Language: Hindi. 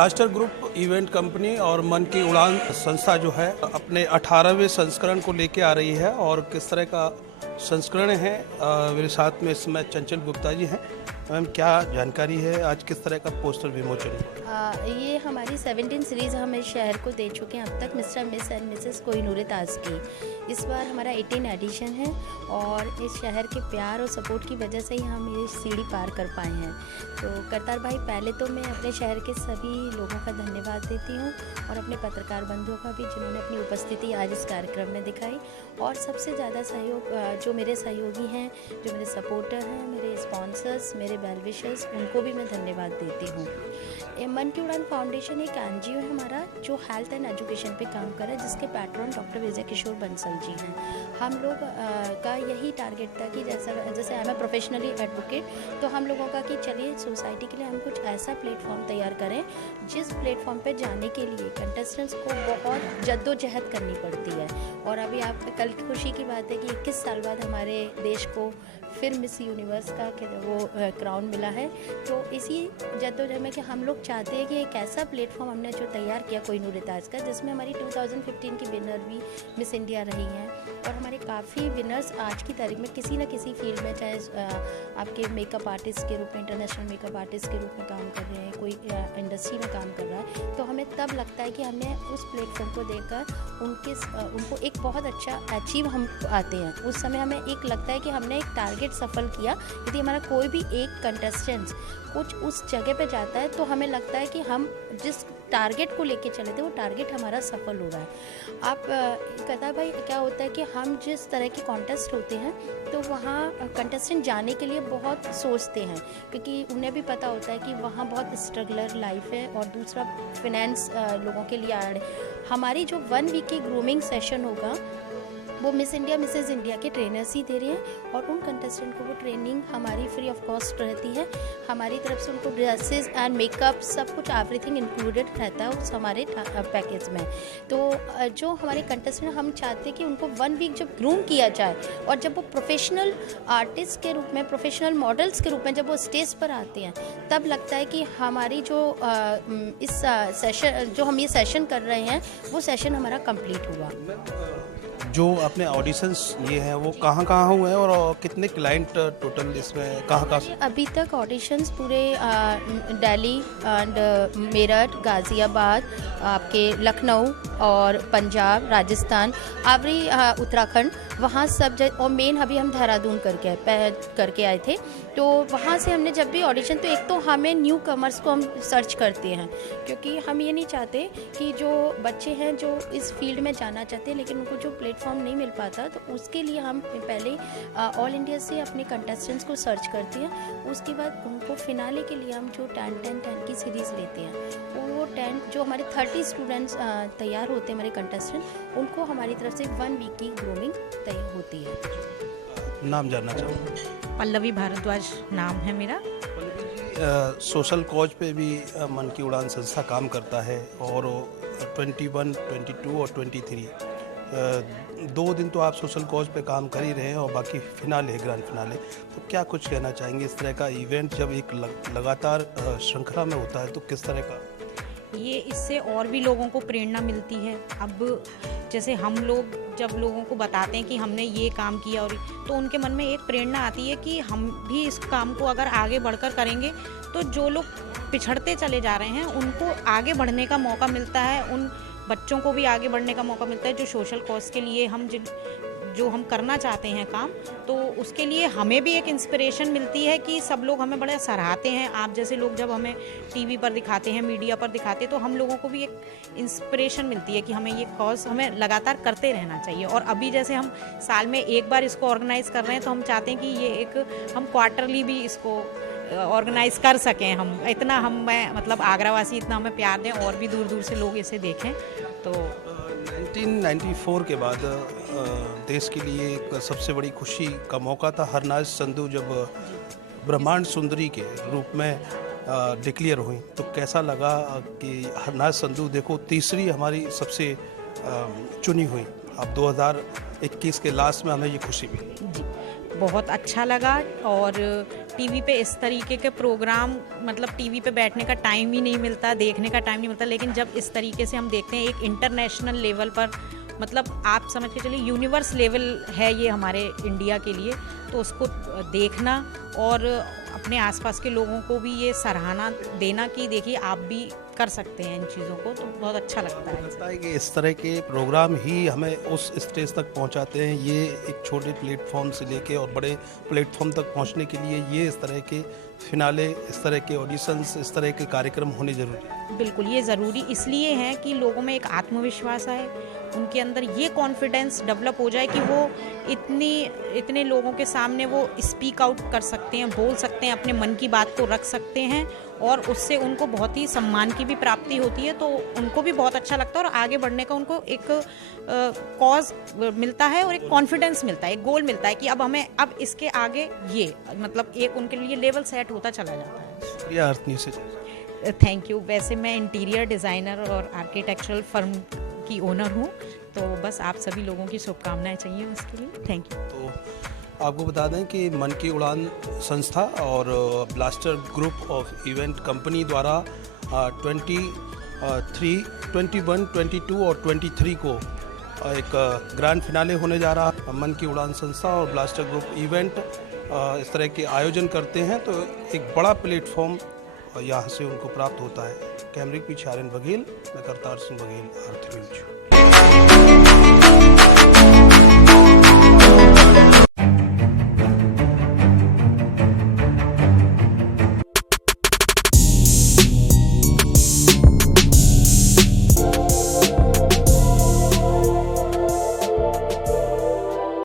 लास्टर ग्रुप इवेंट कंपनी और मन की उड़ान संस्था जो है अपने 18वें संस्करण को लेके आ रही है। और किस तरह का संस्करण है, मेरे साथ में इसमें चंचल गुप्ता जी हैं। मैम, क्या जानकारी है, आज किस तरह का पोस्टर विमोचन हुआ? ये हमारी 17 सीरीज़ हम इस शहर को दे चुके हैं अब तक, mister miss and missus Kohinoor Taj की। इस बार हमारा 18 एडिशन है और इस शहर के प्यार और सपोर्ट की वजह से ही हम ये सीढ़ी पार कर पाए हैं। तो करतार भाई, पहले तो मैं अपने शहर के सभी लोगों का धन्यवाद देती हूँ और अपने पत्रकार बंधुओं का भी, जिन्होंने अपनी उपस्थिति आज इस कार्यक्रम में दिखाई। और सबसे ज़्यादा सहयोग जो मेरे सहयोगी हैं, जो मेरे सपोर्टर हैं, मेरे स्पॉन्सर्स, मेरे वेल विशर्स, उनको भी मैं धन्यवाद देती हूँ। मन की उड़ान फाउंडेशन एक एनजीओ है हमारा, जो हेल्थ एंड एजुकेशन पे काम कर रहा है, जिसके पैट्रन डॉक्टर विजय किशोर बंसल जी हैं। हम लोग का यही टारगेट था कि जैसे आई एम प्रोफेशनली एडवोकेट, तो हम लोगों का कि चलिए सोसाइटी के लिए हम कुछ ऐसा प्लेटफॉर्म तैयार करें जिस प्लेटफॉर्म पे जाने के लिए कंटेस्टेंट्स को बहुत जद्दोजहद करनी पड़ती है। और अभी आप कल खुशी की बात है कि 21 साल बाद हमारे देश को फिर मिस यूनिवर्स का वो क्राउन मिला है। तो इसी जद्दोजहद में कि हम लोग चाहते हैं कि एक ऐसा प्लेटफॉर्म हमने जो तैयार किया कोहिनूर ताज का, जिसमें हमारी 2015 की विनर भी मिस इंडिया रही हैं और हमारे काफ़ी विनर्स आज की तारीख में किसी न किसी फील्ड में, चाहे आपके मेकअप आर्टिस्ट के रूप में, इंटरनेशनल मेकअप आर्टिस्ट के रूप में काम कर रहे हैं, कोई इंडस्ट्री में काम कर रहा है। तो हमें तब लगता है कि हमने उस प्लेटफॉर्म को देखकर उनको एक बहुत अच्छा अचीव हम आते हैं। उस समय हमें एक लगता है कि हमने एक टारगेट सफल किया। यदि हमारा कोई भी एक कंटेस्टेंट्स कुछ उस जगह पे जाता है तो हमें लगता है कि हम जिस टारगेट को लेके चले थे वो टारगेट हमारा सफल हो रहा है। आप कथा भाई, क्या होता है कि हम जिस तरह के कॉन्टेस्ट होते हैं तो वहाँ कंटेस्टेंट जाने के लिए बहुत सोचते हैं, क्योंकि उन्हें भी पता होता है कि वहाँ बहुत स्ट्रगलर लाइफ है और दूसरा फिनेंस लोगों के लिए आड़ है। हमारी जो 1 वीक की ग्रूमिंग सेशन होगा वो मिस इंडिया मिसेज इंडिया के ट्रेनर्स ही दे रहे हैं और उन कंटेस्टेंट को वो ट्रेनिंग हमारी फ्री ऑफ कॉस्ट रहती है। हमारी तरफ से उनको ड्रेसेस एंड मेकअप सब कुछ एवरीथिंग इंक्लूडेड रहता है उस हमारे पैकेज में। तो जो हमारे कंटेस्टेंट, हम चाहते हैं कि उनको 1 वीक जब ग्रूम किया जाए और जब वो प्रोफेशनल आर्टिस्ट के रूप में, प्रोफेशनल मॉडल्स के रूप में जब वो स्टेज पर आते हैं, तब लगता है कि हमारी जो इस सेशन जो हम ये सेशन कर रहे हैं वो सेशन हमारा कंप्लीट हुआ। जो आपने ऑडिशंस लिए हैं वो कहाँ हुए हैं और कितने क्लाइंट टोटल इसमें कहाँ से? अभी तक ऑडिशंस पूरे दिल्ली एंड मेरठ, गाज़ियाबाद, आपके लखनऊ और पंजाब, राजस्थान, आवरी उत्तराखंड, वहाँ सब और मेन अभी हम देहरादून करके आए थे। तो वहाँ से हमने जब भी ऑडिशन, तो एक तो हमें न्यू कमर्स को हम सर्च करते हैं, क्योंकि हम ये नहीं चाहते कि जो बच्चे हैं जो इस फील्ड में जाना चाहते हैं लेकिन उनको जो प्लेटफॉर्म नहीं मिल पाता, तो उसके लिए हम पहले ऑल इंडिया से अपने कंटेस्टेंट्स को सर्च करते हैं। उसके बाद उनको फिनाले के लिए हम जो 10 की सीरीज़ लेते हैं, वो 10 जो हमारे 30 स्टूडेंट्स तैयार होते हैं हमारे कंटेस्टेंट, उनको हमारी तरफ से 1 वीक की ग्रूमिंग तैयार होती है। नाम जानना चाहूँगा। पल्लवी भारद्वाज नाम है मेरा। सोशल कॉज पे भी मन की उड़ान संस्था काम करता है और 21, 22 और 23 2 दिन तो आप सोशल कॉज पे काम कर ही रहे हैं और बाकी फिनाले है, ग्रैंड फिनाले। तो क्या कुछ कहना चाहेंगे, इस तरह का इवेंट जब एक लगातार श्रृंखला में होता है तो किस तरह का ये इससे और भी लोगों को प्रेरणा मिलती है। अब जैसे हम लोग जब लोगों को बताते हैं कि हमने ये काम किया, और तो उनके मन में एक प्रेरणा आती है कि हम भी इस काम को अगर आगे बढ़कर करेंगे तो जो लोग पिछड़ते चले जा रहे हैं उनको आगे बढ़ने का मौका मिलता है, उन बच्चों को भी आगे बढ़ने का मौका मिलता है। जो सोशल कॉज के लिए जो हम करना चाहते हैं काम, तो उसके लिए हमें भी एक इंस्पिरेशन मिलती है कि सब लोग हमें बड़े सराहते हैं। आप जैसे लोग जब हमें टीवी पर दिखाते हैं, मीडिया पर दिखाते हैं, तो हम लोगों को भी एक इंस्पिरेशन मिलती है कि हमें ये कॉज हमें लगातार करते रहना चाहिए। और अभी जैसे हम साल में एक बार इसको ऑर्गेनाइज़ कर रहे हैं, तो हम चाहते हैं कि ये एक हम क्वार्टरली भी इसको ऑर्गेनाइज कर सकें। हम इतना मतलब आगरावासी इतना हमें प्यार दें और भी दूर दूर से लोग इसे देखें। तो 1994 के बाद देश के लिए एक सबसे बड़ी खुशी का मौका था। हरनाज संधू जब ब्रह्मांड सुंदरी के रूप में डिक्लेयर हुई, तो कैसा लगा कि हरनाज संधू देखो तीसरी हमारी सबसे चुनी हुई। अब 2021 के लास्ट में हमें ये खुशी मिली। जी, बहुत अच्छा लगा। और टीवी पे इस तरीके के प्रोग्राम, मतलब टीवी पे बैठने का टाइम ही नहीं मिलता, देखने का टाइम नहीं मिलता, लेकिन जब इस तरीके से हम देखते हैं एक इंटरनेशनल लेवल पर, मतलब आप समझ के चलिए यूनिवर्स लेवल है ये हमारे इंडिया के लिए, तो उसको देखना और अपने आसपास के लोगों को भी ये सराहना देना कि देखिए आप भी कर सकते हैं इन चीज़ों को, तो बहुत अच्छा लगता है। लगता है कि इस तरह के प्रोग्राम ही हमें उस स्टेज तक पहुंचाते हैं। ये एक छोटे प्लेटफॉर्म से लेके और बड़े प्लेटफॉर्म तक पहुंचने के लिए ये इस तरह के फिनाले, इस तरह के ऑडिशंस, इस तरह के कार्यक्रम होने जरूरी है। बिल्कुल, ये ज़रूरी इसलिए है कि लोगों में एक आत्मविश्वास आए, उनके अंदर ये कॉन्फिडेंस डेवलप हो जाए कि वो इतने लोगों के सामने वो स्पीक आउट कर सकते हैं, बोल सकते हैं, अपने मन की बात को रख सकते हैं, और उससे उनको बहुत ही सम्मान की भी प्राप्ति होती है, तो उनको भी बहुत अच्छा लगता है और आगे बढ़ने का उनको एक कॉज मिलता है और एक कॉन्फिडेंस मिलता है, एक गोल मिलता है कि अब इसके आगे ये, मतलब एक उनके लिए लेवल सेट होता चला जाता है। शुक्रिया अर्थ न्यूज़ से। Thank you. वैसे मैं इंटीरियर डिज़ाइनर और आर्किटेक्चरल फर्म की ओनर हूँ, तो बस आप सभी लोगों की शुभकामनाएं चाहिए उसके लिए। Thank you. तो आपको बता दें कि मन की उड़ान संस्था और blaster group of event company द्वारा 23, 21, 22 और 23 को एक ग्रैंड फिनाले होने जा रहा है। मन की उड़ान संस्था और ब्लास्टर ग्रुप इवेंट इस तरह के आयोजन करते हैं, तो एक बड़ा प्लेटफॉर्म यहाँ से उनको प्राप्त होता है। कैमरे की पीछे आर्यन बघेल, मैं करतार सिंह बघेल, अर्थ न्यूज़।